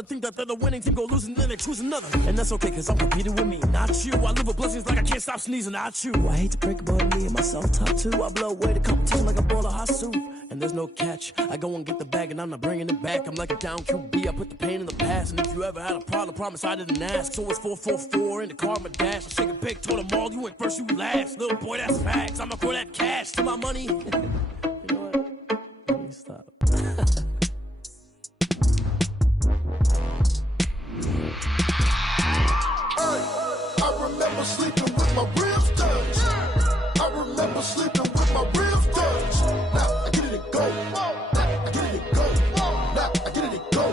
rather think that they're the winning team, go losing, then they choose another. And that's okay, cause I'm competing with me, not you. I live with blessings like I can't stop sneezing, not you. I hate to break it, but me and myself top two. I blow away the competition like a bowl of hot soup. And there's no catch. I go and get the bag and I'm not bringing it back. I'm like a down QB, I put the pain in the past. And if you ever had a problem, promise I didn't ask. So it's 444 in the car, my dash. I shake a big, told them all, you went first, you last. Little boy, that's facts. I'ma pour that cash to my money. You know what? Let me stop. I remember sleeping with my ribs touched. I remember sleeping with my ribs touched. Now I get it and go. Now I get it and go. Now I get it and go.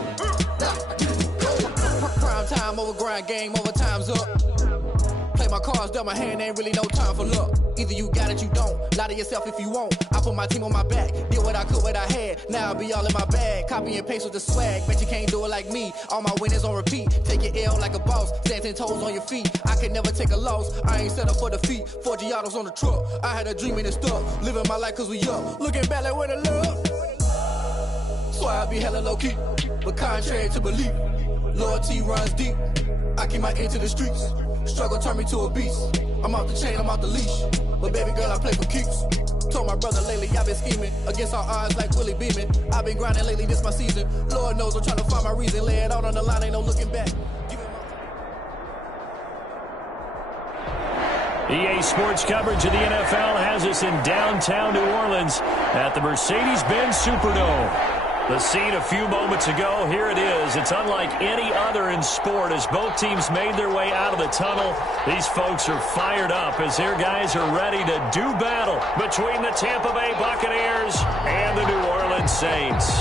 Now I get it and go. Prime time over grind game, over time's up. Play my cards, dealt my hand, ain't really no time for luck. Either you got it, you don't. Lie to yourself if you won't. I put my team on my back, did what I could, what I had. Now I'll be all in my bag, copy and paste with the swag. Bet you can't do it like me. All my winners on repeat. Take your L like a boss, stand 10 toes on your feet. I can never take a loss. I ain't set up for defeat. 4 Giottos on the truck. I had a dream and it stuck. Living my life cause we up. Looking back like where the love. So I be hella low key, but contrary to belief, loyalty runs deep. I keep my ear to the streets. Struggle turned me to a beast. I'm off the chain, I'm off the leash. But baby girl, I play for keeps. Told my brother lately, I've been scheming against all odds like Willie Beeman. I've been grinding lately, this my season. Lord knows I'm trying to find my reason. Lay it out on the line, ain't no looking back. EA Sports coverage of the NFL has us in downtown New Orleans at the Mercedes-Benz Superdome. The scene a few moments ago, here it is. It's unlike any other in sport as both teams made their way out of the tunnel. These folks are fired up as their guys are ready to do battle between the Tampa Bay Buccaneers and the New Orleans Saints.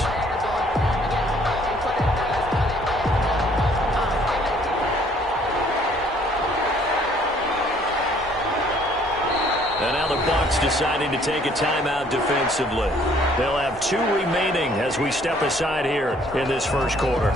And now the Bucs deciding to take a timeout defensively. They'll have 2 remaining as we step aside here in this first quarter.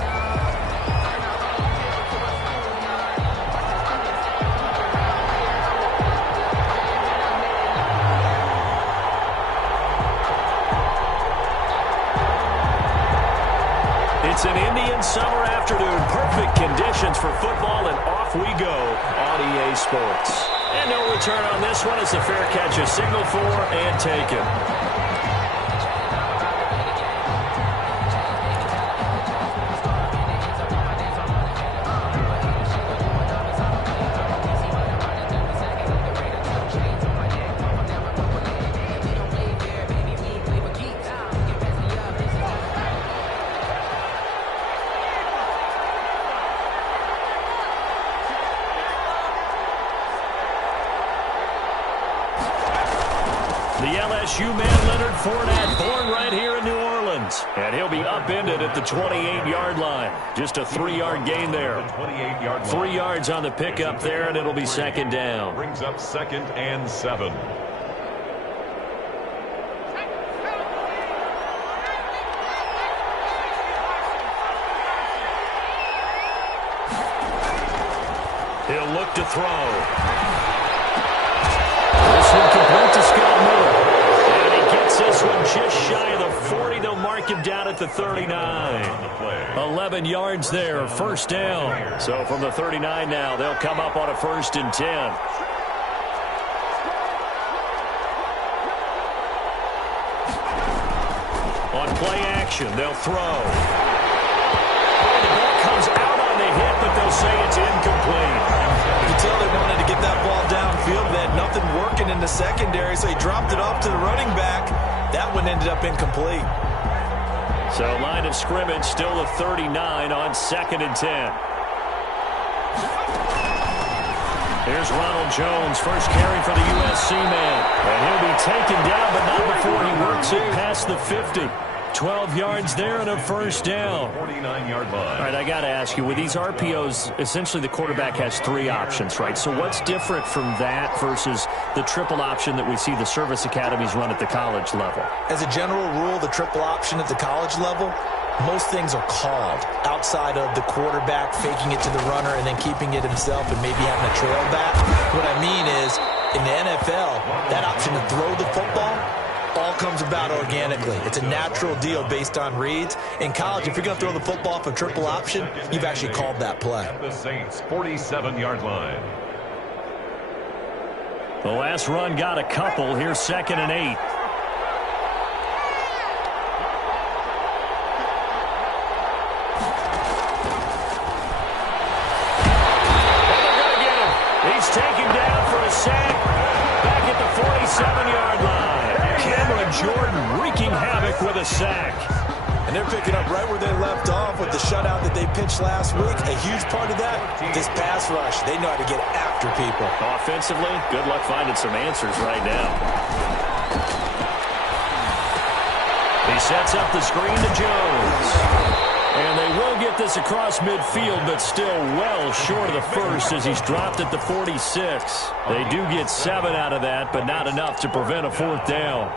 It's an Indian summer afternoon. Perfect conditions for football, and off we go on EA Sports. And no return on this one as the fair catch is signaled for and taken. LSU man Leonard Fournette, born right here in New Orleans. And he'll be upended at the 28-yard line. Just a 3-yard gain there. 3 yards on the pickup there, and it'll be second down. Brings up 2nd and 7. He'll look to throw. This one complete to Scott Miller. And he gets this one just shy of the 40. They'll mark him down at the 39. 11 yards there, first down. So from the 39 now, they'll come up on a 1st and 10. On play action, they'll throw. The ball comes out on the hit, but they'll say it's incomplete. You can tell they wanted to get that ball downfield. They had nothing working in the secondary, so he dropped it off to the running back. That one ended up incomplete. So line of scrimmage still a 39 on 2nd and 10. Here's Ronald Jones, first carry for the USC man. And he'll be taken down, but not before he works it past the 50. 12 yards there and a first down. 49-yard line. All right, I got to ask you, with these RPOs, essentially the quarterback has 3 options, right? So what's different from that versus the triple option that we see the service academies run at the college level? As a general rule, the triple option at the college level, most things are called outside of the quarterback faking it to the runner and then keeping it himself and maybe having a trail back. What I mean is, in the NFL, that option to throw the football all comes about organically. It's a natural deal based on reads. In college, if you're going to throw the football off a triple option, you've actually called that play. At the Saints' 47-yard line. The last run got a couple. Here's 2nd and 8. He's taken down for a sack back at the 47-yard line. Cameron Jordan wreaking havoc with a sack. And they're picking up right where they left off with the shutout that they pitched last week. A huge part of that, this pass rush. They know how to get after people. Offensively, good luck finding some answers right now. He sets up the screen to Jones. And they will get this across midfield, but still well short of the first as he's dropped at the 46. They do get 7 out of that, but not enough to prevent a 4th down.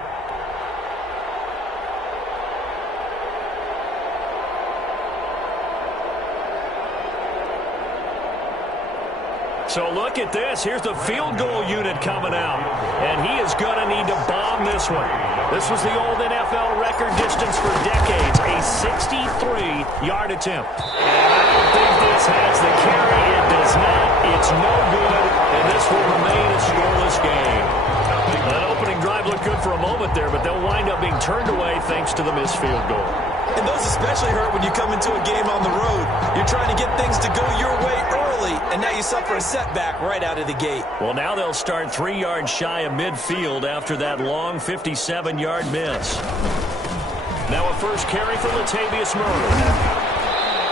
So look at this. Here's the field goal unit coming out. And he is going to need to bomb this one. This was the old NFL record distance for decades, a 63-yard attempt. And I don't think this has the carry. It does not. It's no good. And this will remain a scoreless game. That opening drive looked good for a moment there, but they'll wind up being turned away thanks to the missed field goal. And those especially hurt when you come into a game on the road. You're trying to get things to go your way early, and now you suffer a setback right out of the gate. Well, now they'll start 3 yards shy of midfield after that long 57-yard miss. Now a first carry for Latavius Murray.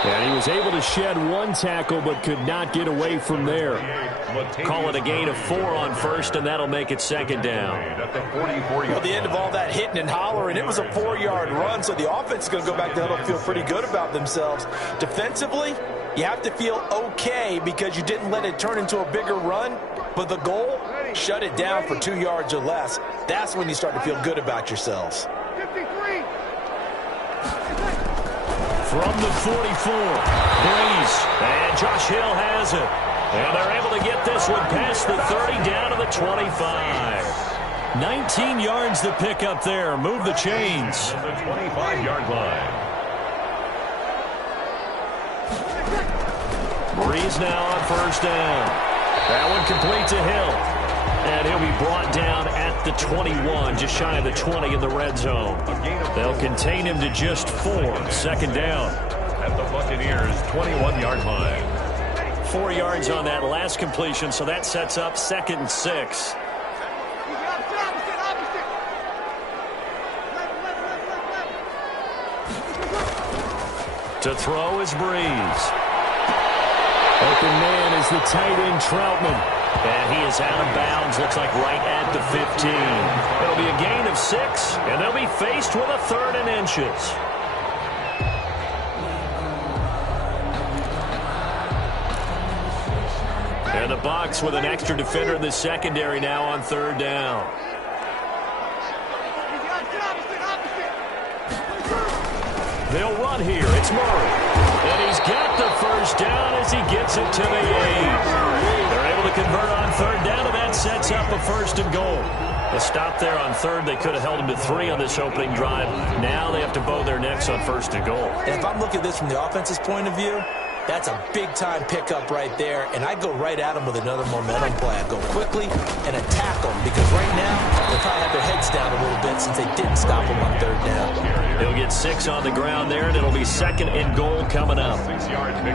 And he was able to shed 1 tackle but could not get away from there. Call it a gain of 4 on first, and that'll make it 2nd down. Well, the end of all that hitting and hollering, it was a 4-yard run, so the offense is going to go back to huddle and feel pretty good about themselves. Defensively, you have to feel okay because you didn't let it turn into a bigger run, but the goal, shut it down for 2 yards or less. That's when you start to feel good about yourselves. From the 44, Breeze, and Josh Hill has it. And they're able to get this one past the 30 down to the 25. 19 yards to pick up there. Move the chains. The 25-yard line. Breeze now on first down. That one complete to Hill. And he'll be brought down at the 21, just shy of the 20 in the red zone. They'll contain him to just 4. 2nd down. At the Buccaneers' 21-yard line. 4 yards on that last completion, so that sets up 2nd and 6. To throw is Breeze. Open man is the tight end Troutman. And he is out of bounds, looks like right at the 15. It'll be a gain of 6, and they'll be faced with a 3rd and inches. And the Bucs with an extra defender in the secondary now on 3rd down. They'll run here. It's Murray. And he's got the first down as he gets it to the 8. They're able to convert on 3rd down, and that sets up a 1st and goal. A stop there on 3rd. They could have held him to 3 on this opening drive. Now they have to bow their necks on 1st and goal. And if I'm looking at this from the offense's point of view, that's a big-time pickup right there, and I go right at them with another momentum play. I go quickly and attack them because right now they probably have their heads down a little bit since they didn't stop them on 3rd down. He'll get 6 on the ground there, and it'll be 2nd and goal coming up.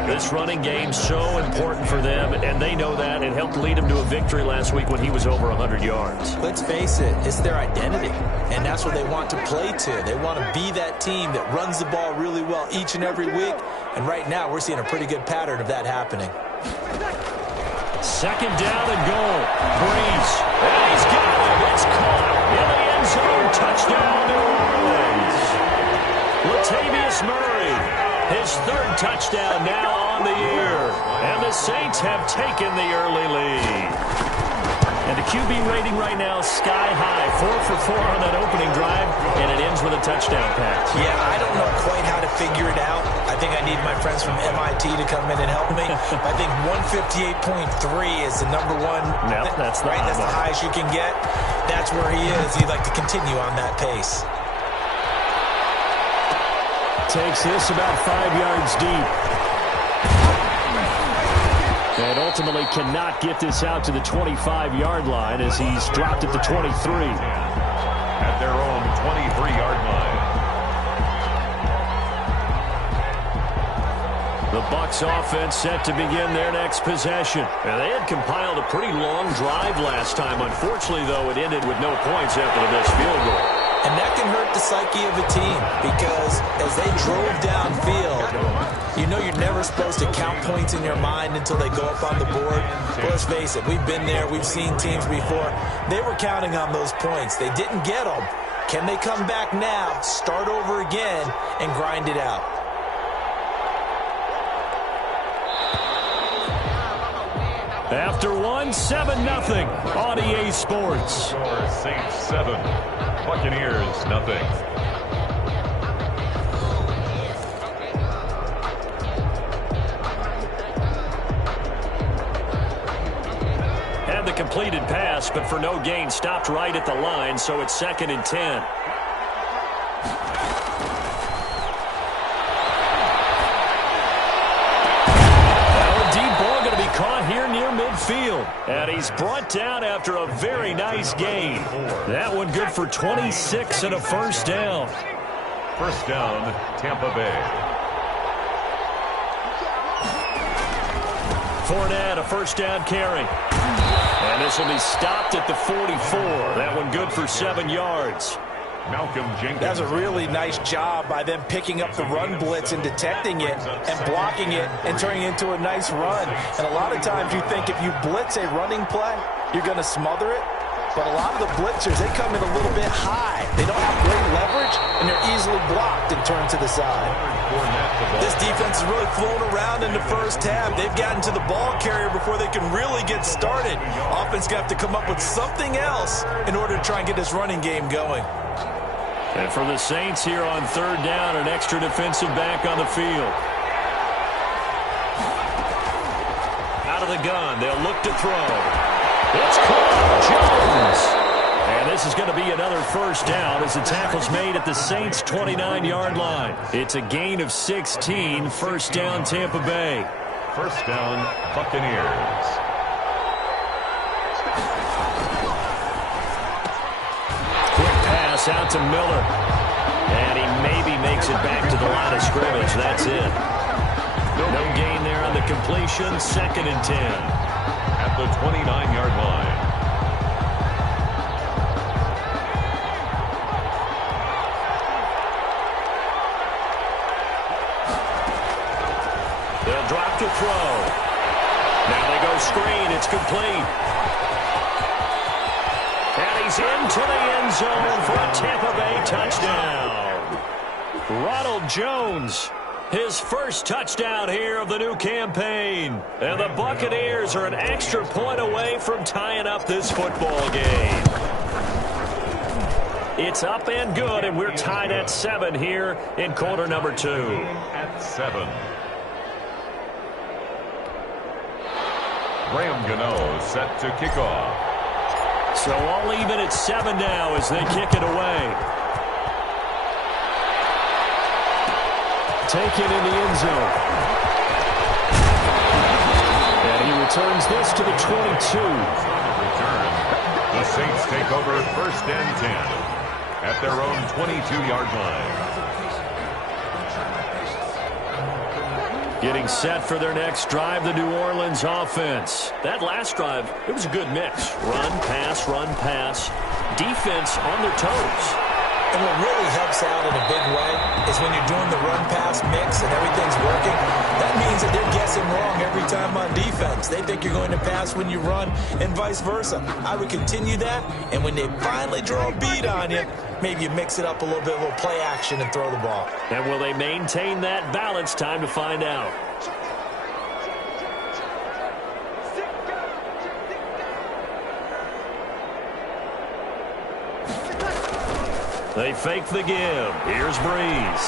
This running game's so important for them, and they know that. It helped lead them to a victory last week when he was over 100 yards. Let's face it, it's their identity, and that's what they want to play to. They want to be that team that runs the ball really well each and every week, and right now we're seeing a pretty good pattern of that happening. 2nd down and goal. Breeze. And he's got it. It's caught in the end zone. Touchdown, New Orleans. Latavius Murray. His 3rd touchdown now on the year. And the Saints have taken the early lead. And the QB rating right now, sky high. 4 for 4 on that opening drive, and it ends with a touchdown pass. Yeah, I don't know quite how to figure it out. I think I need my friends from MIT to come in and help me. I think 158.3 is the number one. No, that's right. That's the highest you can get. That's where he is. He'd like to continue on that pace. Takes this about 5 yards deep. And ultimately cannot get this out to the 25-yard line as he's dropped at the 23. At their own 23-yard line. The Bucs offense set to begin their next possession. And they had compiled a pretty long drive last time. Unfortunately, though, it ended with no points after the missed field goal. And that can hurt the psyche of a team because as they drove downfield, you know you're never supposed to count points in your mind until they go up on the board. But let's face it, we've been there. We've seen teams before. They were counting on those points. They didn't get them. Can they come back now, start over again, and grind it out? After one, 7-0 on EA Sports. Saints 7, Buccaneers nothing. Had the completed pass, but for no gain, stopped right at the line, so it's 2nd and 10. Caught here near midfield. And he's brought down after a very nice gain. That one good for 26 and a first down. First down, Tampa Bay. Fournette, a first down carry. And this will be stopped at the 44. That one good for 7 yards. Malcolm Jenkins. That was a really nice job by them picking up the run blitz and detecting it and blocking it and turning it into a nice run. And a lot of times you think if you blitz a running play, you're going to smother it. But a lot of the blitzers, they come in a little bit high. They don't have great leverage, and they're easily blocked and turned to the side. This defense is really flown around in the first half. They've gotten to the ball carrier before they can really get started. Offense going to have to come up with something else in order to try and get this running game going. And for the Saints here on 3rd down, an extra defensive back on the field. Out of the gun, they'll look to throw. It's caught, Jones. And this is going to be another first down as the tackle's made at the Saints' 29-yard line. It's a gain of 16, first down Tampa Bay. First down, Buccaneers. Out to Miller. And he maybe makes it back to the line of scrimmage. That's it. No gain there on the completion. 2nd and 10. At the 29-yard line. They'll drop to throw. Now they go screen. It's complete. And he's into the end zone for a Tampa Bay touchdown. Ronald Jones, his first touchdown here of the new campaign. And the Buccaneers are an extra point away from tying up this football game. It's up and good, and we're tied at 7 here in quarter number 2. At 7. Graham Gano set to kick off. So all even at 7 now as they kick it away. Taken in the end zone. And he returns this to the 22. Return. The Saints take over 1st and 10 at their own 22-yard line. Getting set for their next drive, the New Orleans offense. That last drive, it was a good mix. Run, pass, defense on their toes. And what really helps out in a big way is when you're doing the run-pass mix and everything's working, that means that they're guessing wrong every time on defense. They think you're going to pass when you run and vice versa. I would continue that, and when they finally draw a beat on you, maybe you mix it up a little bit, a little play action and throw the ball. And will they maintain that balance? Time to find out. They fake the give. Here's Breeze.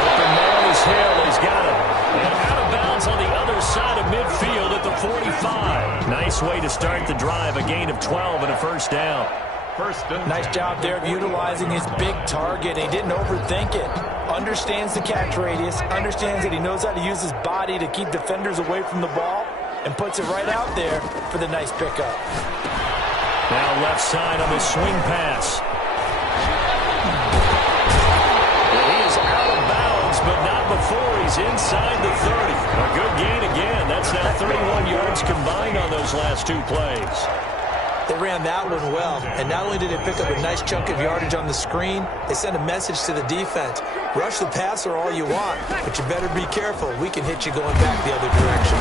Open man is Hill. He's got it. And out of bounds on the other side of midfield at the 45. Nice way to start the drive. A gain of 12 and a first down. Nice job there of utilizing his big target. He didn't overthink it. Understands the catch radius. Understands that he knows how to use his body to keep defenders away from the ball. And puts it right out there for the nice pickup. Now left side on the swing pass. He is out of bounds, but not before he's inside the 30. A good gain again. That's now 31 yards combined on those last two plays. They ran that one well, and not only did they pick up a nice chunk of yardage on the screen, they sent a message to the defense. Rush the passer all you want, but you better be careful. We can hit you going back the other direction.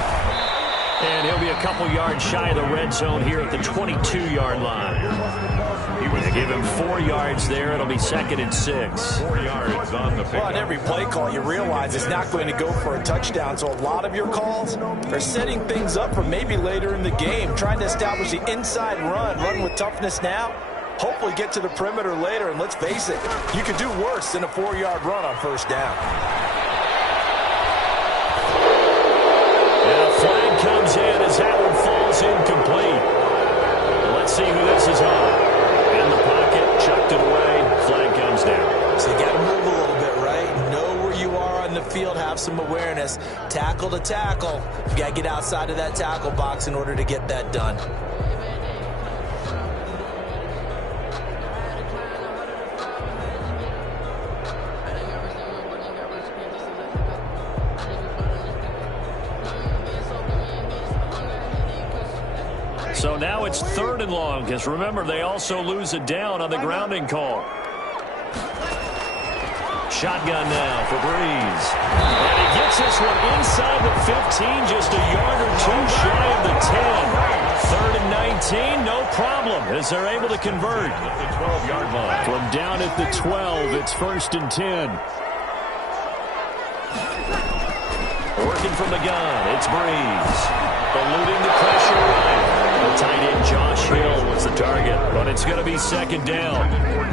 And he'll be a couple yards shy of the red zone here at the 22-yard line. They give him 4 yards there. It'll be 2nd and 6. 4 yards on the pick. Well, on every play call, you realize it's not going to go for a touchdown. So a lot of your calls are setting things up for maybe later in the game, trying to establish the inside run with toughness now. Hopefully get to the perimeter later. And let's face it, you could do worse than a 4-yard run on first down. And a flag comes in as that one falls incomplete. Let's see who this is on. In the pocket, chucked it away, flag comes down. So you got to move a little bit, right? Know where you are on the field, have some awareness. Tackle to tackle. You got to get outside of that tackle box in order to get that done. So now it's 3rd and long, because remember, they also lose a down on the grounding call. Shotgun now for Breeze. And he gets this one inside the 15, just a yard or two shy of the 10. 3rd and 19, no problem, as they're able to convert. The 12-yard line. From down at the 12, it's 1st and 10. Working from the gun, it's Breeze. Eluding the pressure right. The tight end Josh Hill was the target, but it's going to be 2nd down.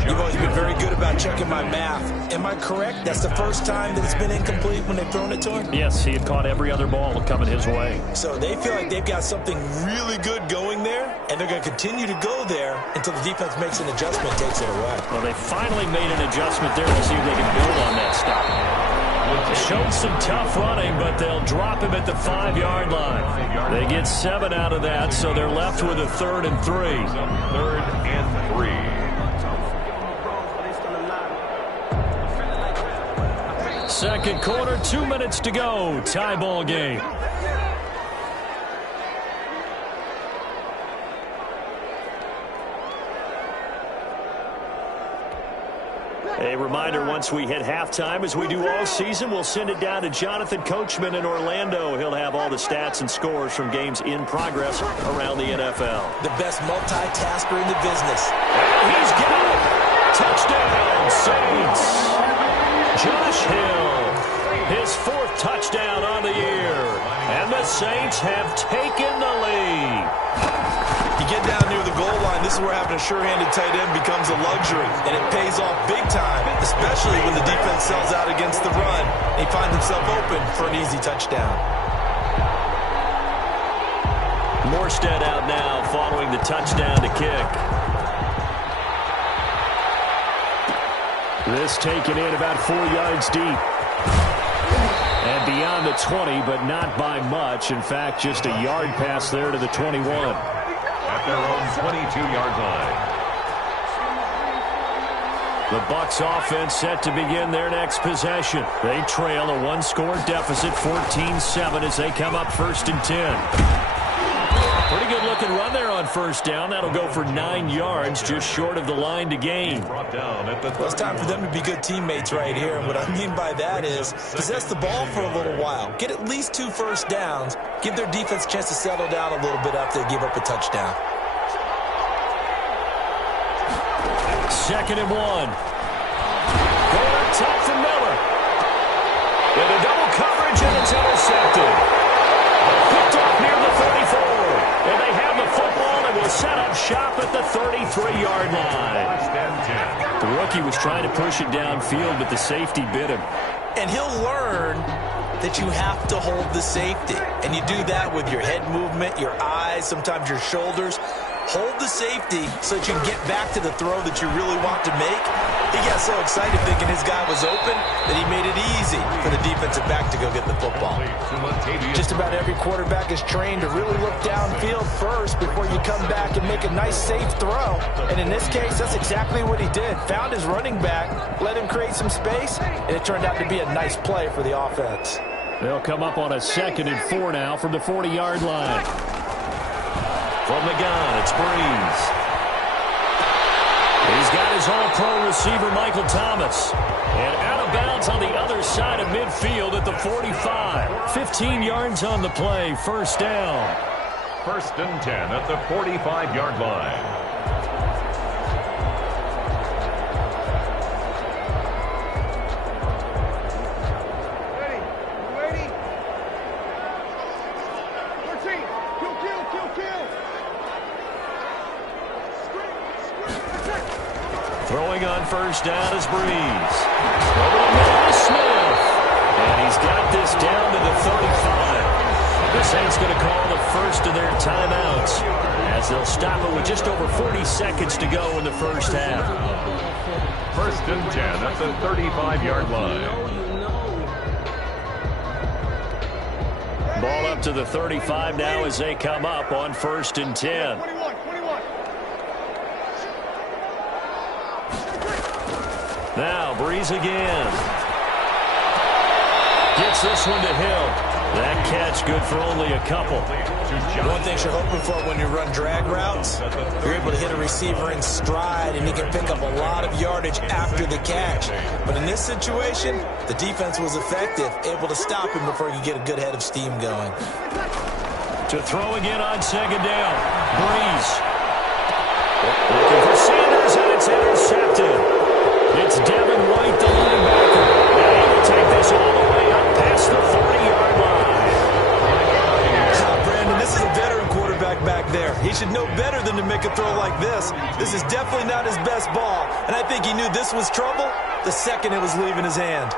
You've always been very good about checking my math. Am I correct? That's the first time that it's been incomplete when they've thrown it to him? Yes, he had caught every other ball coming his way. So they feel like they've got something really good going there, and they're going to continue to go there until the defense makes an adjustment, takes it away. Well, they finally made an adjustment there to see if they can build on that stop. Showed some tough running, but they'll drop him at the 5-yard line. They get 7 out of that, so they're left with a 3rd and 3. 3rd and 3. Second quarter, 2 minutes to go. Tie ball game. A reminder, once we hit halftime, as we do all season, we'll send it down to Jonathan Coachman in Orlando. He'll have all the stats and scores from games in progress around the NFL. The best multitasker in the business. And he's got it. Touchdown, Saints. Josh Hill, his 4th touchdown on the year. And the Saints have taken the lead. You get down near the goal line, this is where having a sure-handed tight end becomes a luxury, and it pays off big time, especially when the defense sells out against the run, and he finds himself open for an easy touchdown. Morstead out now following the touchdown to kick. This taken in about 4 yards deep. And beyond the 20, but not by much. In fact, just a yard pass there to the 21. At their own 22-yard line. The Bucs offense set to begin their next possession. They trail a 1-score deficit, 14-7, as they come up 1st and 10. Pretty good looking run there on first down. That'll go for 9 yards, just short of the line to gain. Well, it's time for them to be good teammates right here. And what I mean by that is possess the ball for a little while. Get at least 2 first downs. Give their defense a chance to settle down a little bit after they give up a touchdown. 2nd and 1. Going up top for Miller. With a double coverage, and it's intercepted. Picked up near the 34. And they have the football, and we'll set up shop at the 33-yard line. First and 10. The rookie was trying to push it downfield, but the safety bit him. And he'll learn that you have to hold the safety. And you do that with your head movement, your eyes, sometimes your shoulders. Hold the safety so that you can get back to the throw that you really want to make. He got so excited thinking his guy was open that he made it easy for the defensive back to go get the football. Just about every quarterback is trained to really look downfield first before you come back and make a nice, safe throw. And in this case, that's exactly what he did. Found his running back, let him create some space, and it turned out to be a nice play for the offense. They'll come up on a 2nd and 4 now from the 40-yard line. From the gun, it's Breeze. He's got his all-pro receiver, Michael Thomas. And out of bounds on the other side of midfield at the 45. 15 yards on the play, first down. First and 10 at the 45-yard line. Throwing on first down is Breeze. Over the middle is Smith. And he's got this down to the 35. The Saints going to call the first of their timeouts as they'll stop it with just over 40 seconds to go in the first half. First and 10 at the 35-yard line. Ball up to the 35 now as they come up on first and 10. Now, Breeze again. Gets this one to Hill. That catch good for only a couple. One thing you're hoping for when you run drag routes, you're able to hit a receiver in stride, and he can pick up a lot of yardage after the catch. But in this situation, the defense was effective, able to stop him before he could get a good head of steam going. To throw again on second down. Breeze. Looking for Sanders, and it's intercepted. It's Devin White, the linebacker. And he will take this all the way up past the 40-yard line. Brandon, this is a veteran quarterback back there. He should know better than to make a throw like this. This is definitely not his best ball. And I think he knew this was trouble the second it was leaving his hand.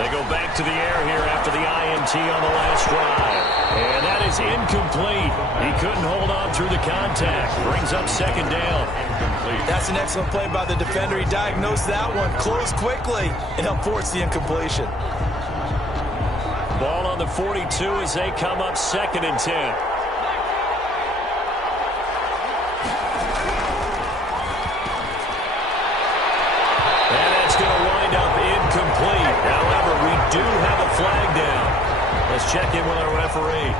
They go back to the air here after the INT on the last drive. And that is incomplete. He couldn't hold on through the contact. Brings up second down. That's an excellent play by the defender. He diagnosed that one, closed quickly, and helped force the incompletion. Ball on the 42 as they come up second and 10. And that's going to wind up incomplete. However, we do have a flag down. Let's check in with our referee.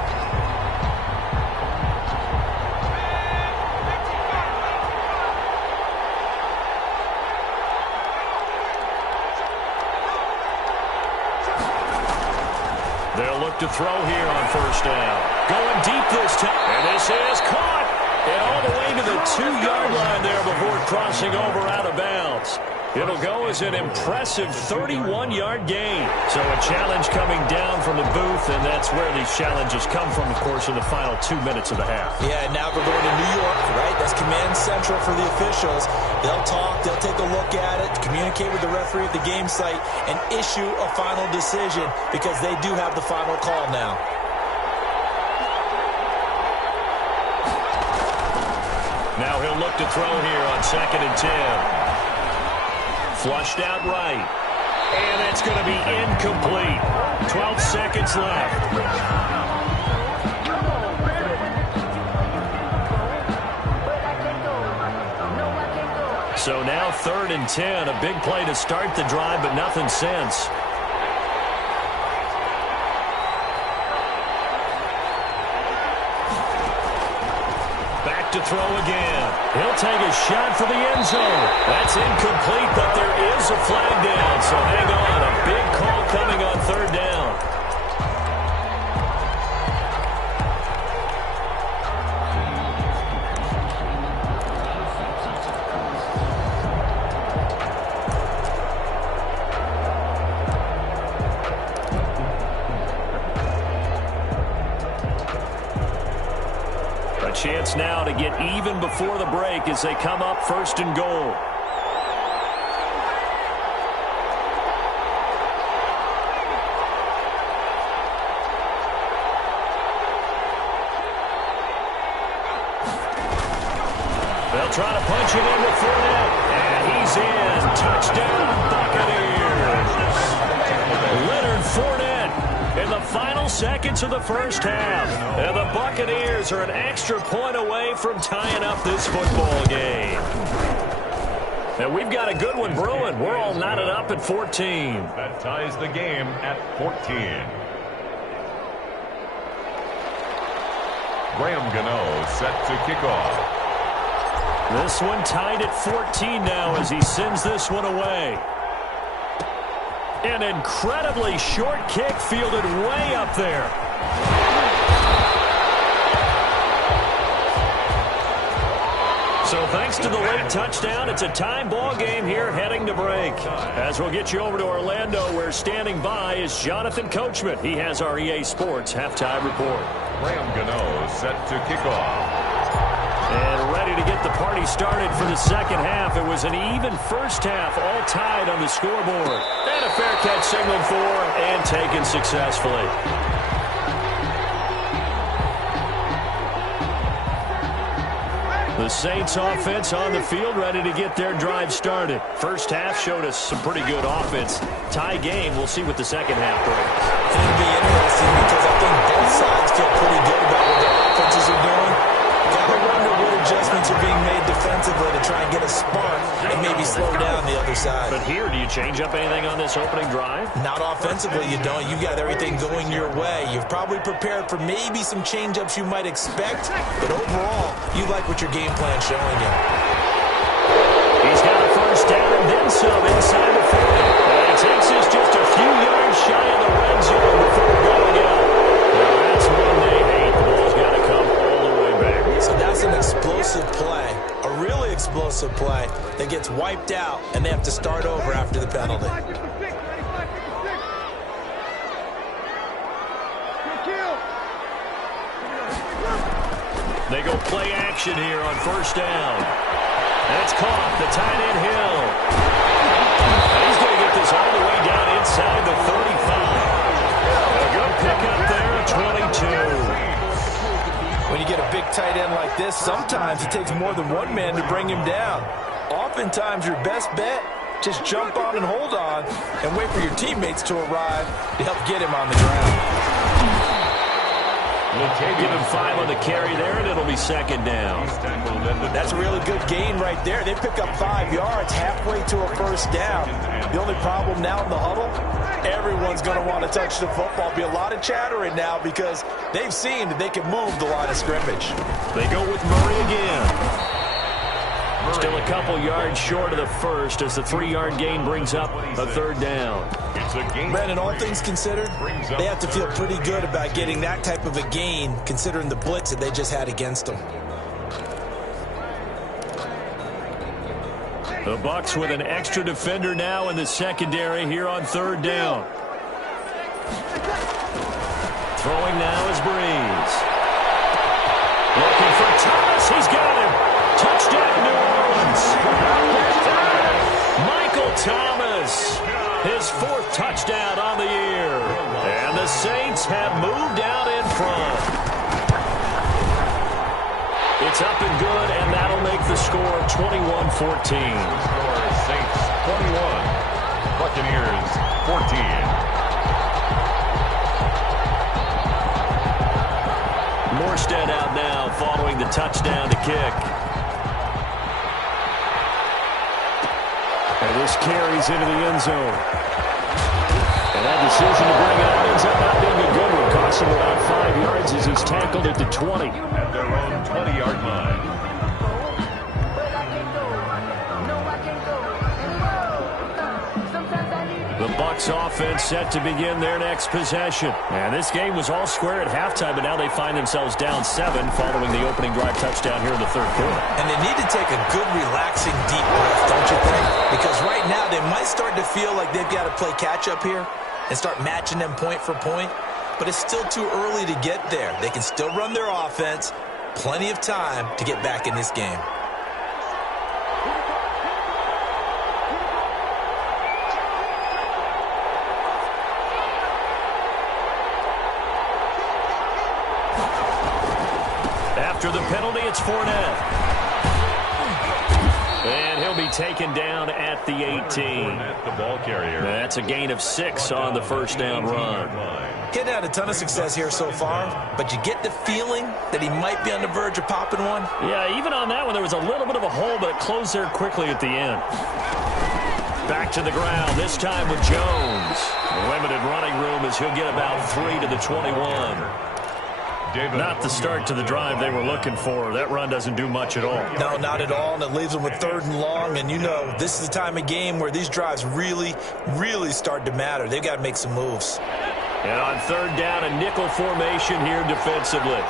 They'll look to throw here on first down. Going deep this time. And this is caught. And all the way to the 2-yard line there before crossing over out of bounds. It'll go as an impressive 31-yard gain. So a challenge coming down from the booth, and that's where these challenges come from, of course, in the final 2 minutes of the half. Yeah, now we're going to New York, right? That's command central for the officials. They'll talk, they'll take a look at it, communicate with the referee at the game site, and issue a final decision because they do have the final call now. Now he'll look to throw here on second and 10. Flushed out right. And it's going to be incomplete. 12 seconds left. So now third and 10. A big play to start the drive, but nothing since. Back to throw again. He'll take a shot for the end zone. That's incomplete, but there is a flag down. So hang on. A big call coming on third down. chance now to get even before the break as they come up 1st and goal. They'll try to punch it in with Fournette, and he's in. Touchdown, Buccaneers. Leonard Fournette in the final seconds of the first half. And the Buccaneers are an extra point away from tying up this football game. And we've got a good one brewing. We're all knotted up at 14. That ties the game at 14. Graham Gano set to kick off. This one tied at 14 now as he sends this one away. An incredibly short kick fielded way up there. So thanks to the late touchdown, it's a time ball game here heading to break. As we'll get you over to Orlando, where standing by is Jonathan Coachman. He has our EA Sports halftime report. Graham Gano set to kick off. And ready to get the party started for the second half. It was an even first half, all tied on the scoreboard. And a fair catch signaled for and taken successfully. The Saints offense on the field, ready to get their drive started. First half showed us some pretty good offense. Tie game, we'll see what the second half brings. It'll be interesting because I think both sides feel pretty good about what their offenses are doing. Gotta wonder what adjustments are being made defensively to try and get a spark and maybe slow down the other side. But here, do you change up anything on this opening drive? Not offensively, you don't. You've got everything going your way. You've probably prepared for maybe some change-ups you might expect, but overall, you like what your game plan's showing you. He's got a first down and then some inside the 40. And it takes us just a few yards shy of the red zone before going out. Now that's one they hate. The ball's got to come all the way back. So that's an explosive play, a really explosive play that gets wiped out, and they have to start over after the penalty. They go play action here on first down. That's caught. The tight end Hill. He's going to get this all the way down inside the 35. A good pickup there at 22. When you get a big tight end like this, sometimes it takes more than one man to bring him down. Oftentimes, your best bet, just jump on and hold on and wait for your teammates to arrive to help get him on the ground. Give him 5 on the carry there, and it'll be second down. That's a really good gain right there. They pick up 5 yards halfway to a first down. The only problem now in the huddle, everyone's going to want to touch the football. Be a lot of chattering now because they've seen that they can move the line of scrimmage. They go with Murray again. Still a couple yards short of the first as the 3-yard gain brings up a third down. Brandon, all things considered, they have to feel pretty good about getting that type of a gain considering the blitz that they just had against them. The Bucs with an extra defender now in the secondary here on third down. Throwing now is Breeze. Looking for Thomas. He's got him. Touchdown, New Orleans. Michael Thomas, his 4th touchdown on the year. And the Saints have moved out in front. It's up and good, and that'll make the score 21-14. Saints 21, Buccaneers 14. Morstead out now following the touchdown to kick. And this carries into the end zone. And that decision to bring it out ends up not being a good one. Costs him about 5 yards as he's tackled at the 20. At their own 20-yard line. The Bucs offense set to begin their next possession. And this game was all square at halftime, but now they find themselves down 7 following the opening drive touchdown here in the third quarter. And they need to take a good, relaxing, deep breath, don't you think? Because right now they might start to feel like they've got to play catch-up here and start matching them point for point. But it's still too early to get there. They can still run their offense, plenty of time to get back in this game. After the penalty, it's Fournette. And he'll be taken down at the 18. The ball carrier. That's a gain of 6 on the first down run. He hadn't had a ton of success here so far, but you get the feeling that he might be on the verge of popping one. Yeah, even on that one, there was a little bit of a hole, but it closed there quickly at the end. Back to the ground, this time with Jones. Limited running room as he'll get about 3 to the 21. Not the start to the drive they were looking for. That run doesn't do much at all. No, not at all, and it leaves them with 3rd and long, and you know this is the time of game where these drives really, really start to matter. They've got to make some moves. And on 3rd down, a nickel formation here defensively.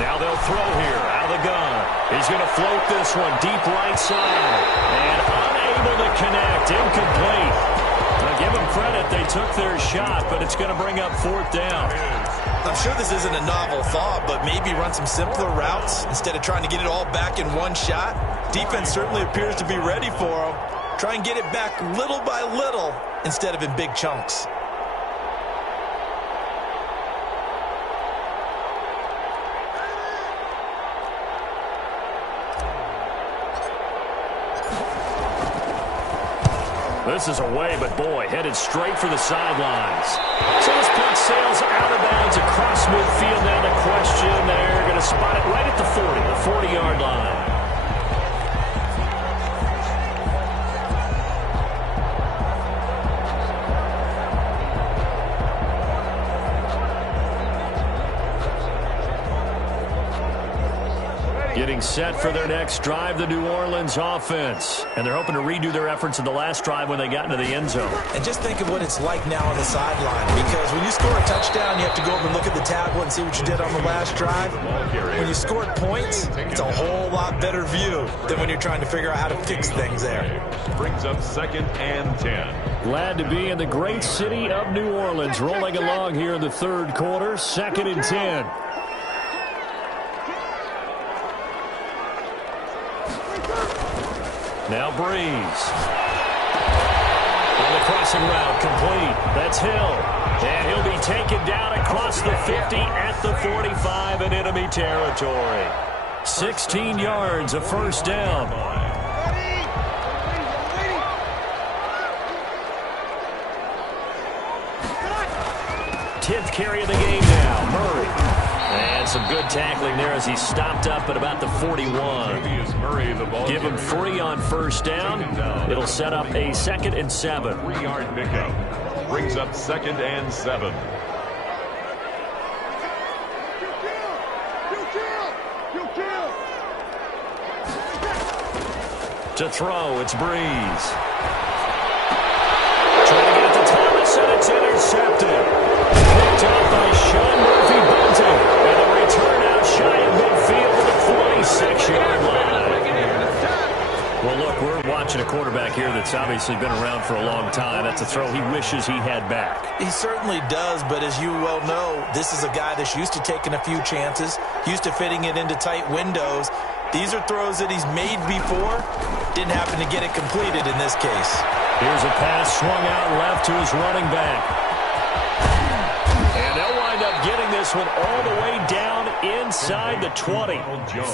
Now they'll throw here out of the gun. He's going to float this one deep right side. And unable to connect. Incomplete. Now give them credit. They took their shot, but it's going to bring up 4th down. I'm sure this isn't a novel thought, but maybe run some simpler routes instead of trying to get it all back in one shot. Defense certainly appears to be ready for them. Try and get it back little by little instead of in big chunks. This is away, but boy, headed straight for the sidelines. So this puck sails out of bounds across midfield. Now the question, they're going to spot it right at the 40, the 40-yard line. Getting set for their next drive, the New Orleans offense. And they're hoping to redo their efforts in the last drive when they got into the end zone. And just think of what it's like now on the sideline. Because when you score a touchdown, you have to go over and look at the tablet and see what you did on the last drive. When you scored points, it's a whole lot better view than when you're trying to figure out how to fix things there. Brings up 2nd and 10. Glad to be in the great city of New Orleans. Rolling along here in the 3rd quarter. 2nd and 10. Now Breeze. On the crossing route, complete. That's Hill. And he'll be taken down across the 50 at the 45 in enemy territory. 16 yards, a 1st down. 10th carry of the game now, Murray. And some good tackling there as he stopped up at about the 41. Give him 3 on 1st down. It'll set up a 2nd and 7. 3-yard pickup. Brings up 2nd and 7. To throw, it's Breeze. Trying to get it to Thomas, and it's intercepted. Picked up by Sean Murphy-Bunting. And a return out shy of midfield to the 46-yard line. Well, look, we're watching a quarterback here that's obviously been around for a long time. That's a throw he wishes he had back. He certainly does, but as you well know, this is a guy that's used to taking a few chances, used to fitting it into tight windows. These are throws that he's made before. Didn't happen to get it completed in this case. Here's a pass swung out left to his running back. And they'll wind up getting this one all the way down inside the 20.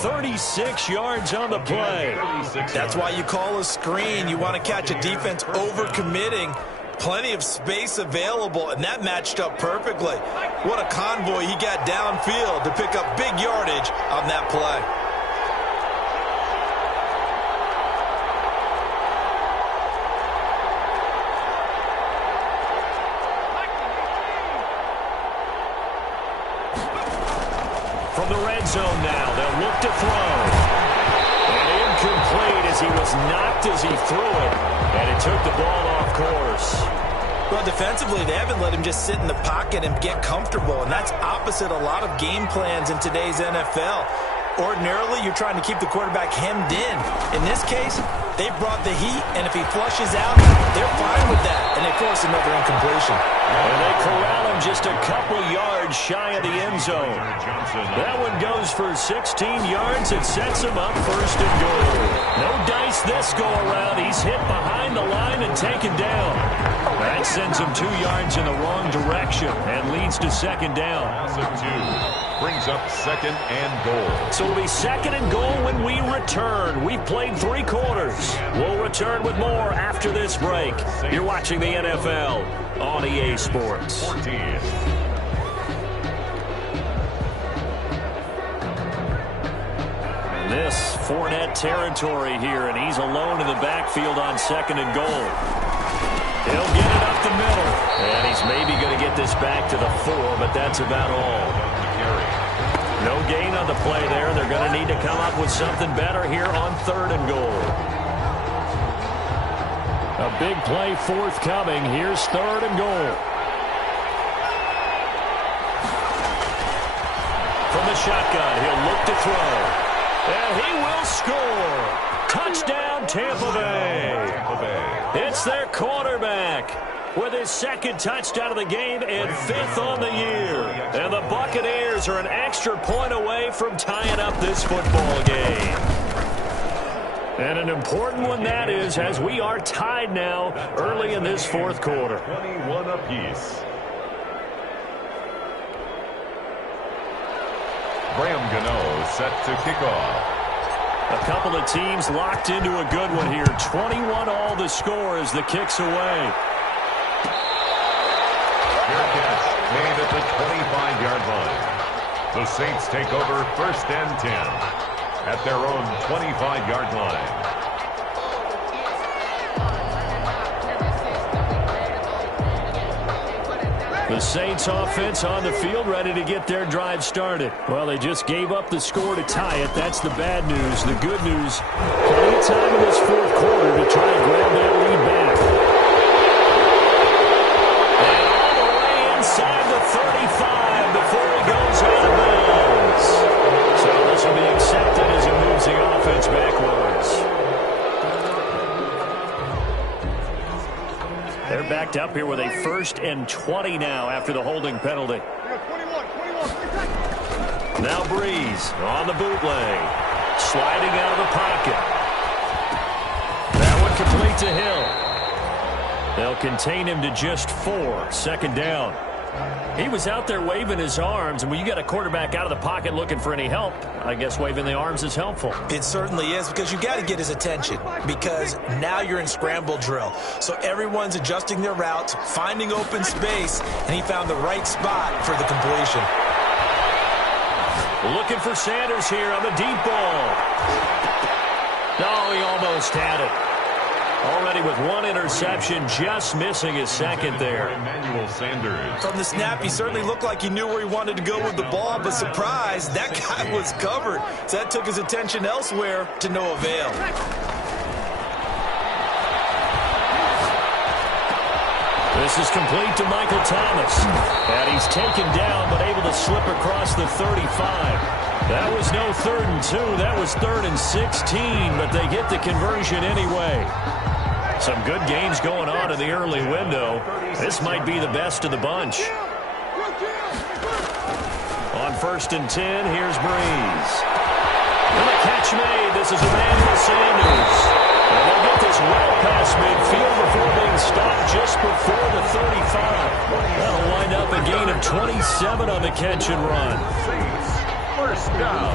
36 yards on the play. That's why you call a screen. You want to catch a defense over-committing. Plenty of space available, and that matched up perfectly. What a convoy he got downfield to pick up big yardage on that play. From the red zone now, they'll look to throw. And incomplete as he was knocked as he threw it. And it took the ball off course. Well, defensively, they haven't let him just sit in the pocket and get comfortable. And that's opposite a lot of game plans in today's NFL. Ordinarily, you're trying to keep the quarterback hemmed in. In this case, they brought the heat, and if he flushes out, they're fine with that, and they force another incompletion. And they corral him just a couple yards shy of the end zone. That one goes for 16 yards. It sets him up first and goal. No dice this go-around. He's hit behind the line and taken down. That sends him 2 yards in the wrong direction and leads to second down. Brings up second and goal. So it'll be second and goal when we return. We've played 3 quarters. We'll return with more after this break. You're watching the NFL on EA Sports. 14. This Fournette territory here, and he's alone in the backfield on second and goal. He'll get it up the middle, and he's maybe going to get this back to the 4, but that's about all. No gain on the play there. They're going to need to come up with something better here on third and goal. A big play forthcoming. Here's third and goal. From the shotgun, he'll look to throw. And he will score. Touchdown, Tampa Bay. It's their quarterback with his second touchdown of the game and 5th on the year. And the Buccaneers are an extra point away from tying up this football game. And an important one that is, as we are tied now early in this fourth quarter. 21 apiece. Graham Gano set to kick off. A couple of teams locked into a good one here. 21 all the score as the kick's away. Fair catch made at the 25-yard line. The Saints take over first and 10 at their own 25-yard line. The Saints offense on the field ready to get their drive started. Well, they just gave up the score to tie it. That's the bad news. The good news, plenty of time in this fourth quarter to try and grab that lead back. And all the way inside the 35 before he goes out of bounds. So this will be accepted as he moves the offense backwards. They're backed up here with a 1st and 20 now after the holding penalty. Now Breeze on the bootleg. Sliding out of the pocket. That one complete to Hill. They'll contain him to just 4. Second down. He was out there waving his arms, and when you got a quarterback out of the pocket looking for any help, I guess waving the arms is helpful. It certainly is, because you got to get his attention, because now you're in scramble drill. So everyone's adjusting their routes, finding open space, and he found the right spot for the completion. Looking for Sanders here on the deep ball. No, he almost had it. Already with 1 interception, just missing his second there. Emmanuel Sanders. From the snap, he certainly looked like he knew where he wanted to go with the ball, but surprise, that guy was covered. So that took his attention elsewhere to no avail. This is complete to Michael Thomas. And he's taken down, but able to slip across the 35. That was no 3rd and 2. That was 3rd and 16, but they get the conversion anyway. Some good games going on in the early window. This might be the best of the bunch. On 1st and 10, here's Breeze. And a catch made. This is Emmanuel Sanders. And they'll get this well past midfield before being stopped just before the 35. That'll wind up a gain of 27 on the catch and run. First down.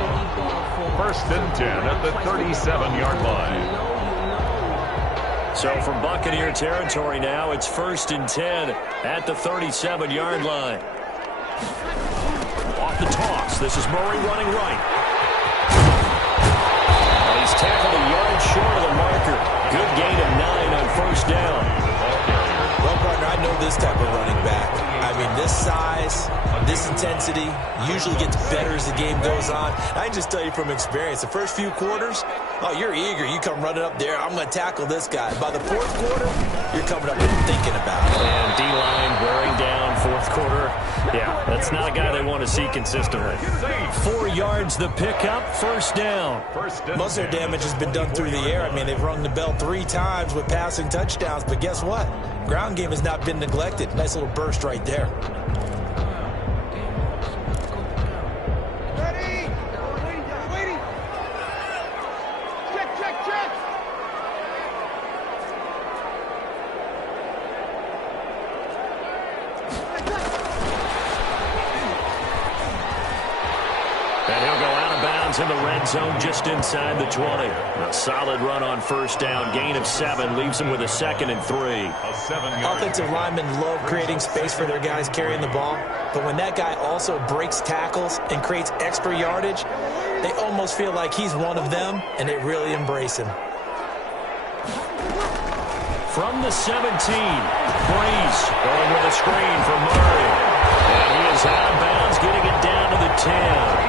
1st and 10 at the 37-yard line. So from Buccaneer territory now, it's 1st and 10 at the 37-yard line. Off the toss, this is Murray running right. And he's tackled a yard short of the marker. Good gain of 9 on 1st down. Well, partner, I know this type of running back. I mean, this size, this intensity usually gets better as the game goes on. I can just tell you from experience, the first few quarters, oh, you're eager. You come running up there. I'm going to tackle this guy. By the 4th quarter, you're coming up and thinking about it. And D-line wearing down 4th quarter. Yeah, That's not a guy they want to see consistently. 4 yards the pickup, first down. Most of their damage has been done through the air. I mean, they've rung the bell 3 times with passing touchdowns, but guess what? Ground game has not been neglected. Nice little burst right there. In the red zone just inside the 20. A solid run on first down. Gain of 7 leaves them with a 2nd and 3. Offensive linemen love creating space for their guys carrying the ball, but when that guy also breaks tackles and creates extra yardage, they almost feel like he's one of them, and they really embrace him. From the 17, Breeze going with a screen for Murray. And he is out of bounds, getting it down to the 10.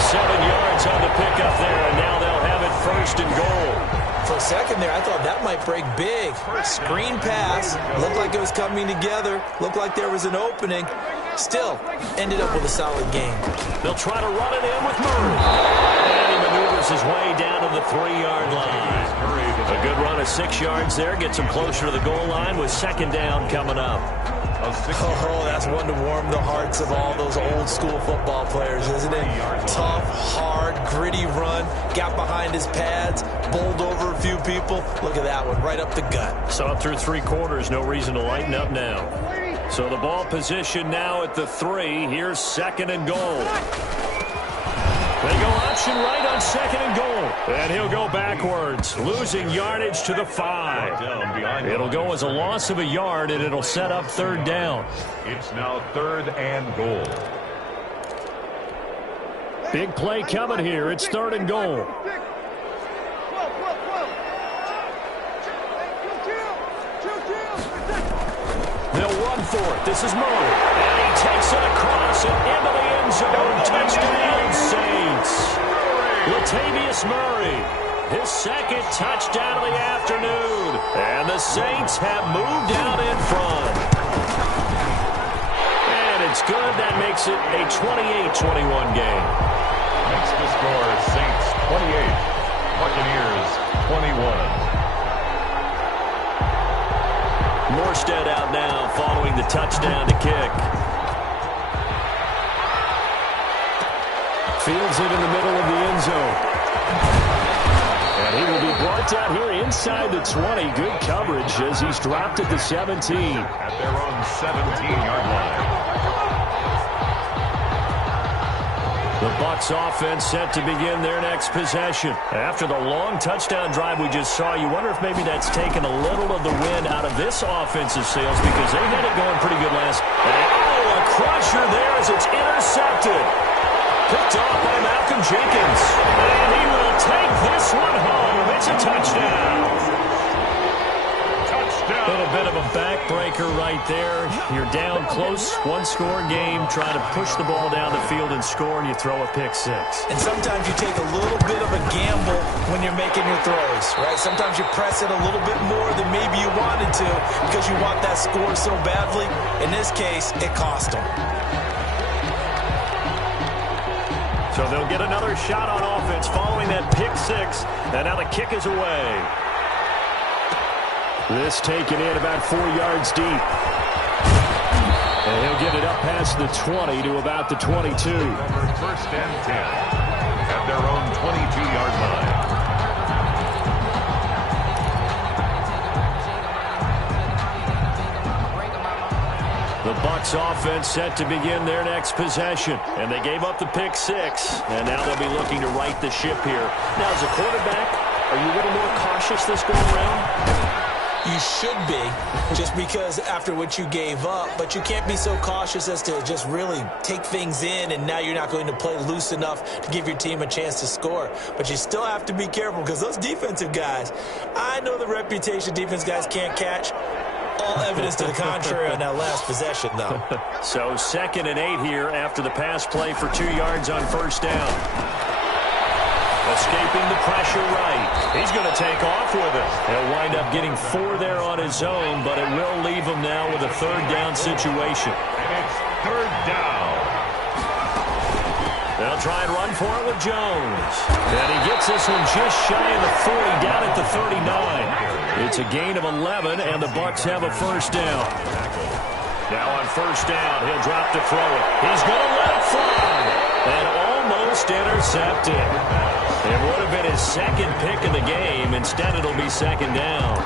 7 yards on the pickup there, and now they'll have it 1st and goal. For a second there, I thought that might break big. Screen pass, looked like it was coming together, looked like there was an opening. Still, ended up with a solid game. They'll try to run it in with Murray. And he maneuvers his way down to the 3-yard line. A good run of 6 yards there, gets him closer to the goal line with 2nd down coming up. Oh, that's one to warm the hearts of all those old school football players, isn't it? Tough, hard, gritty run, got behind his pads, bowled over a few people. Look at that one, right up the gut. Saw it through 3 quarters, no reason to lighten up now. So the ball position now at the 3. Here's 2nd and goal. They go option right on 2nd and goal. And he'll go backwards, losing yardage to the 5. It'll go as a loss of a yard, and it'll set up 3rd down. It's now 3rd and goal. Big play coming here. It's 3rd and goal. They'll run for it. This is Murray. And he takes it across and into the end zone. Touchdown, Saints. Latavius Murray, his 2nd touchdown of the afternoon. And the Saints have moved out in front. And it's good. That makes it a 28-21 game. Makes the score Saints 28, Buccaneers 21. Morstead out now following the touchdown to kick. Fields it in the middle of the end zone. And he will be brought down here inside the 20. Good coverage as he's dropped at the 17. At their own 17-yard line. The Bucs offense set to begin their next possession. After the long touchdown drive we just saw, you wonder if maybe that's taken a little of the wind out of this offensive sails because they had it going pretty good last. Oh, a crusher there as it's intercepted. Picked off by Malcolm Jenkins. And he will take this one home. It's a touchdown. A little bit of a backbreaker right there. You're down close, 1-score game, trying to push the ball down the field and score, and you throw a pick 6. And sometimes you take a little bit of a gamble when you're making your throws, right? Sometimes you press it a little bit more than maybe you wanted to because you want that score so badly. In this case, it cost them. So they'll get another shot on offense following that pick 6, and now the kick is away. This taken in about 4 yards deep. And he'll get it up past the 20 to about the 22. 1st and 10 at their own 22-yard line. The Bucs offense set to begin their next possession. And they gave up the pick 6. And now they'll be looking to right the ship here. Now, as a quarterback, are you a little more cautious this go around? You should be, just because after what you gave up, but you can't be so cautious as to just really take things in, and now you're not going to play loose enough to give your team a chance to score. But you still have to be careful because those defensive guys, I know the reputation defense guys can't catch. All evidence to the contrary on that last possession, though. So 2nd and 8 here after the pass play for 2 yards on 1st down. Escaping the pressure right. He's going to take off with it. He'll wind up getting 4 there on his own, but it will leave him now with a third down situation. And it's third down. They'll try and run for it with Jones. And he gets this one just shy of the 40, down at the 39. It's a gain of 11, and the Bucs have a first down. Now on first down, he'll drop to throw it. He's going to let it fly. And almost intercepted. It would have been his second pick of the game. Instead, it'll be second down.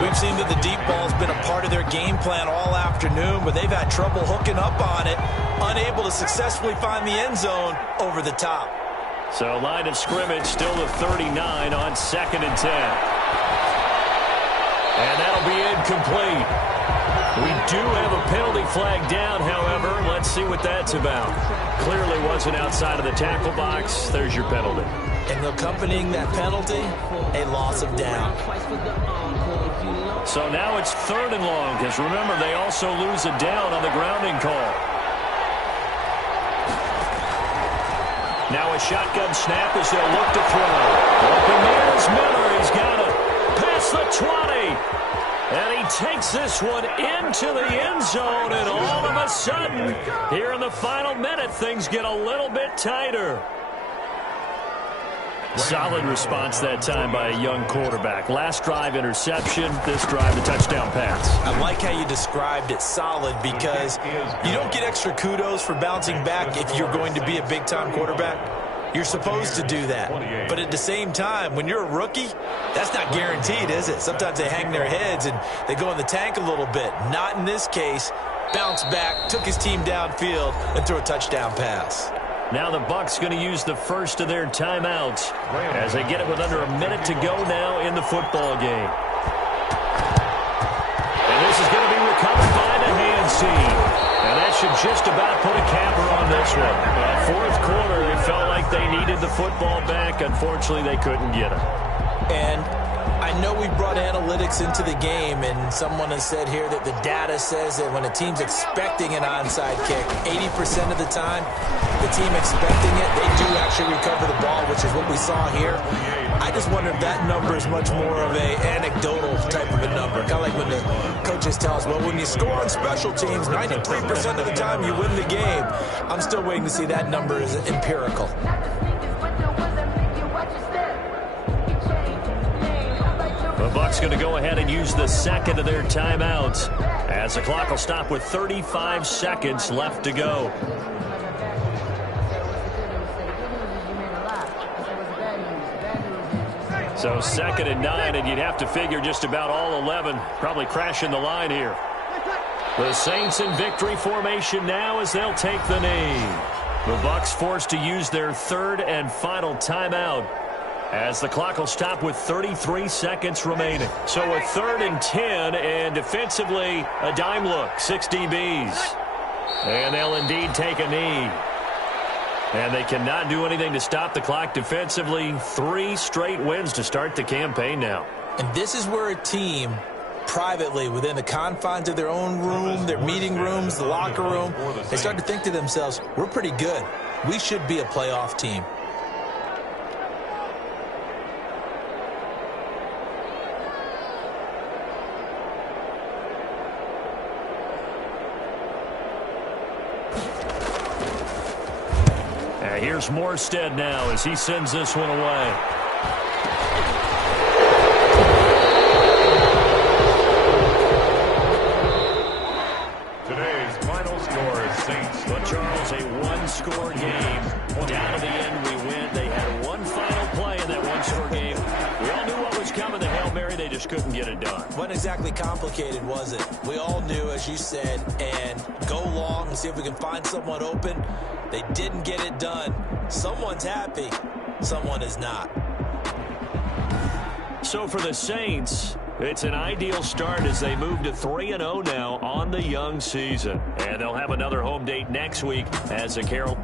We've seen that the deep ball's been a part of their game plan all afternoon, but they've had trouble hooking up on it, unable to successfully find the end zone over the top. So line of scrimmage still the 39 on 2nd and 10. And that'll be incomplete. We do have a penalty flag down, however. Let's see what that's about. Clearly wasn't outside of the tackle box. There's your penalty. And accompanying that penalty, a loss of down. So now it's 3rd and long, because remember, they also lose a down on the grounding call. Now a shotgun snap as they'll look to throw. Open there is Miller. He's got it. Past the 20. And he takes this one into the end zone, and all of a sudden, here in the final minute, things get a little bit tighter. Solid response that time by a young quarterback. Last drive, interception. This drive, the touchdown pass. I like how you described it, solid, because you don't get extra kudos for bouncing back if you're going to be a big-time quarterback. You're supposed to do that. But at the same time, when you're a rookie, that's not guaranteed, is it? Sometimes they hang their heads and they go in the tank a little bit. Not in this case. Bounced back, took his team downfield, and threw a touchdown pass. Now the Bucs going to use the first of their timeouts as they get it with under a minute to go now in the football game. And this is going to be recovered by the hand team. And that should just about put a capper on this one. Fourth quarter, it felt like they needed the football back. Unfortunately, they couldn't get it. And I know we brought analytics into the game, and someone has said here that the data says that when a team's expecting an onside kick, 80% of the time, the team expecting it, they do actually recover the ball, which is what we saw here. I just wonder if that number is much more of a anecdotal type of a number. Kind of like when the coaches tell us, well, when you score on special teams, 93% of the time you win the game. I'm still waiting to see that number is empirical. The Bucs going to go ahead and use the second of their timeouts as the clock will stop with 35 seconds left to go. So 2nd and 9, and you'd have to figure just about all 11 probably crashing the line here. The Saints in victory formation now as they'll take the knee. The Bucs forced to use their third and final timeout as the clock will stop with 33 seconds remaining. So a 3rd and 10, and defensively a dime look, 6 DBs. And they'll indeed take a knee. And they cannot do anything to stop the clock defensively. 3 straight wins to start the campaign now. And this is where a team, privately, within the confines of their own room, their meeting rooms, the locker room, they start to think to themselves, we're pretty good. We should be a playoff team. Here's Morstead now as he sends this one away. Today's final score is Saints. But Charles, a one-score game. Down to the end, we win. They had one final play in that one-score game. We all knew what was coming. The Hail Mary, they just couldn't get it done. Wasn't exactly complicated, was it? We all knew, as you said, and go long and see if we can find someone open. They didn't get it done. Someone's happy. Someone is not. So for the Saints, it's an ideal start as they move to 3-0 now on the young season. And they'll have another home date next week as the Carol.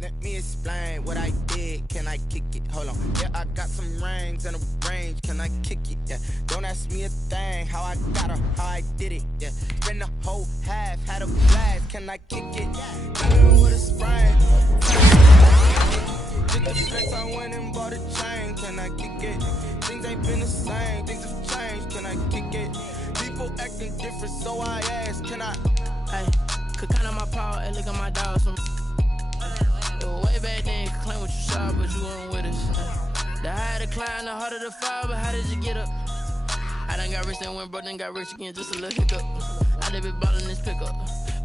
Let me me explain what I did. Can I kick it? Hold on. Yeah, I got some rings and a range. Can I kick it? Yeah. Don't ask me a thing. How I got her, how I did it. Yeah. Spend the whole half, had a blast. Can I kick it? Even with a sprain. Just the flex, I went and bought a chain. Can I kick it? Things ain't been the same. Things have changed. Can I kick it? People acting different, so I ask. Can I? Hey, could count on my power, and look at my dogs. Way back then, you could claim what you saw, but you weren't with us. The higher the climb, the harder the fall, but how did you get up? I done got rich, then went broke, then got rich again, just a little hiccup. I done been ballin' this pickup.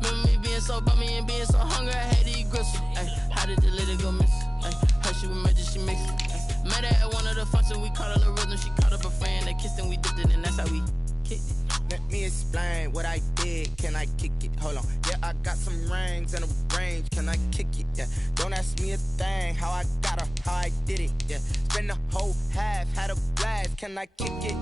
Remember me being so bummy and being so hungry, I had to eat gristle. Ay, how did the lady go miss? Ay, her she was magic, she mixed it. Met her at one of the functions, we caught her the rhythm, she caught up a friend, they kissed and we dipped it, and that's how we kicked it. Let me explain what I did. Can I kick it? Hold on. Yeah, I got some rings and a range. Can I kick it? Yeah. Don't ask me a thing. How I got her, how I did it. Yeah. Spend the whole half, had a blast. Can I kick it?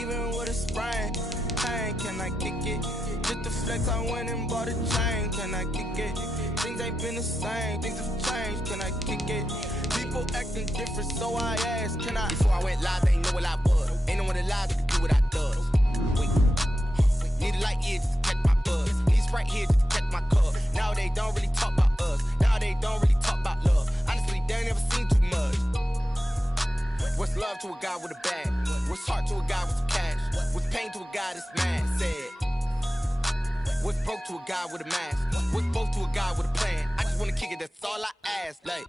Even with a sprain. Pain, can I kick it? Just the flex, I went and bought a chain. Can I kick it? Things ain't been the same. Things have changed. Can I kick it? People acting different, so I ask. Can I? Before I went live, they ain't know what I was. Ain't no one alive that could do what I does. Need a light year just to catch my buzz. Need Sprite here just to catch my cup. Now they don't really talk about us. Now they don't really talk about love. Honestly, they ain't never seen too much. What's love to a guy with a bag? What's heart to a guy with some cash? What's pain to a guy that's mad? Said. What's broke to a guy with a mask? What's both to a guy with a plan? I just wanna kick it, that's all I ask. Like,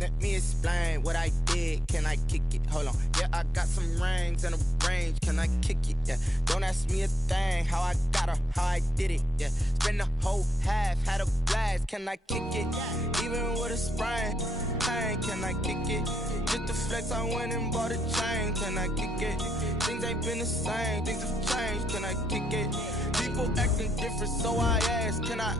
let me explain what I did. Can I kick it? Hold on. Yeah, I got some rings and a range. Can I kick it? Yeah. Don't ask me a thing. How I got her, how I did it. Yeah. Spend the whole half, had a blast. Can I kick it? Even with a sprain. Pain, can I kick it? Just the flex, I went and bought a chain. Can I kick it? Things ain't been the same. Things have changed. Can I kick it? People acting different, so I ask. Can I?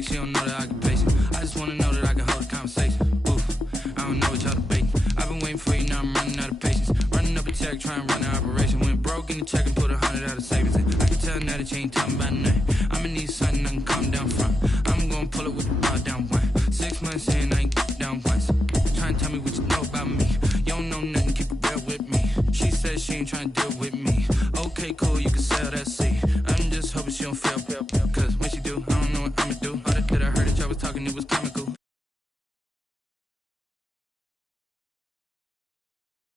She don't know that I can pace it. I just wanna know that I can hold a conversation. Oof, I don't know what y'all debating. I've been waiting for you, now I'm running out of patience. Running up a check, trying to run an operation. Went broke in the check and put 100 out of savings. I can tell now that you ain't talking about nothing. I'ma need something I can calm down from. I'm gonna pull it with the bar down one. 6 months in, I ain't down once. Trying to tell me what you know about me. You don't know nothing, keep it real with me. She said she ain't trying to deal with me. Okay, cool, you can sell that seat. I'm just hoping she don't fail. Cause when she do, I don't know what I'ma do. All that I heard that y'all was talking, it was coming.